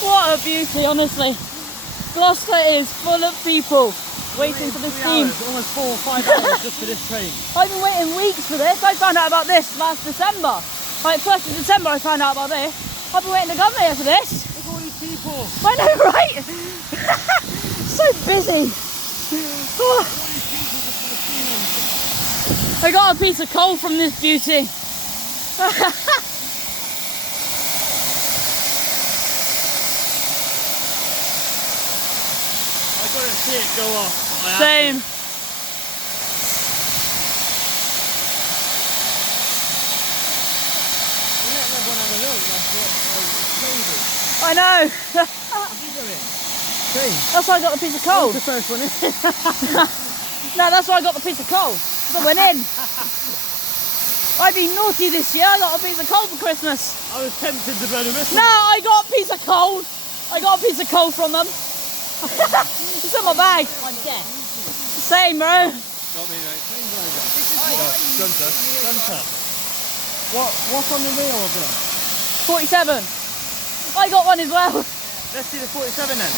What a beauty, honestly. Gloucester is full of people waiting for this team. Almost 4 or 5 hours just for this train. I've been waiting weeks for this. I found out about this last December. Like 1st of December I found out about this. I've been waiting to come here for this. Look at all these people. I know, right? So busy. Oh. I got a piece of coal from this beauty. I couldn't see it go off. Same. I know. That's why I got the piece of coal. The first one in. No, that's why I got the piece of coal. I went in. I've been naughty this year. I got a piece of coal for Christmas. I was tempted to blow the whistle. No, I got a piece of coal. I got a piece of coal from them. It's in my bag. I'm dead. Same, bro. Not me, mate. Gunter. What's on the wheel of this? 47. I got one as well. Let's see the 47 then.